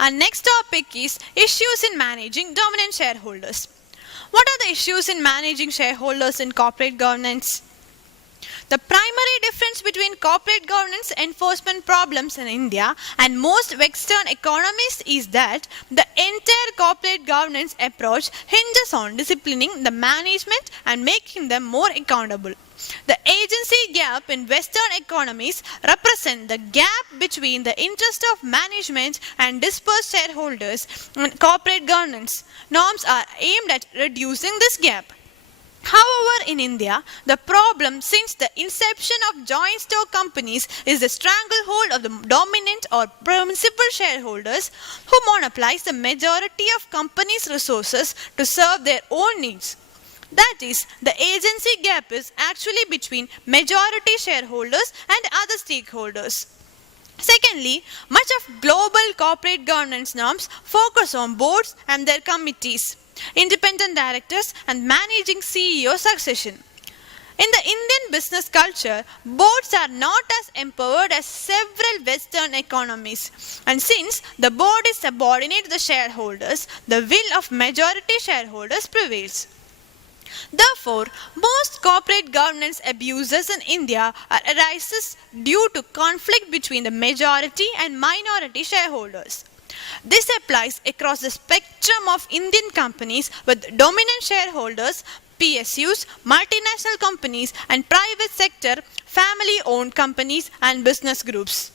Our next topic is issues in managing dominant shareholders. What are the issues in managing shareholders in corporate governance? The primary difference between corporate governance enforcement problems in India and most Western economies is that the entire corporate governance approach hinges on disciplining the management and making them more accountable. The agency gap in Western economies represent the gap between the interest of management and dispersed shareholders, and corporate governance norms are aimed at reducing this gap. However, in India, the problem since the inception of joint stock companies is the stranglehold of the dominant or principal shareholders who monopolize the majority of companies' resources to serve their own needs. That is, the agency gap is actually between majority shareholders and other stakeholders. Secondly, much of global corporate governance norms focus on boards and their committees, independent directors, and managing CEO succession. In the Indian business culture, boards are not as empowered as several Western economies. And since the board is subordinate to the shareholders, the will of majority shareholders prevails. Therefore, most corporate governance abuses in India arises due to conflict between the majority and minority shareholders. This applies across the spectrum of Indian companies with dominant shareholders, PSUs, multinational companies, and private sector, family-owned companies and business groups.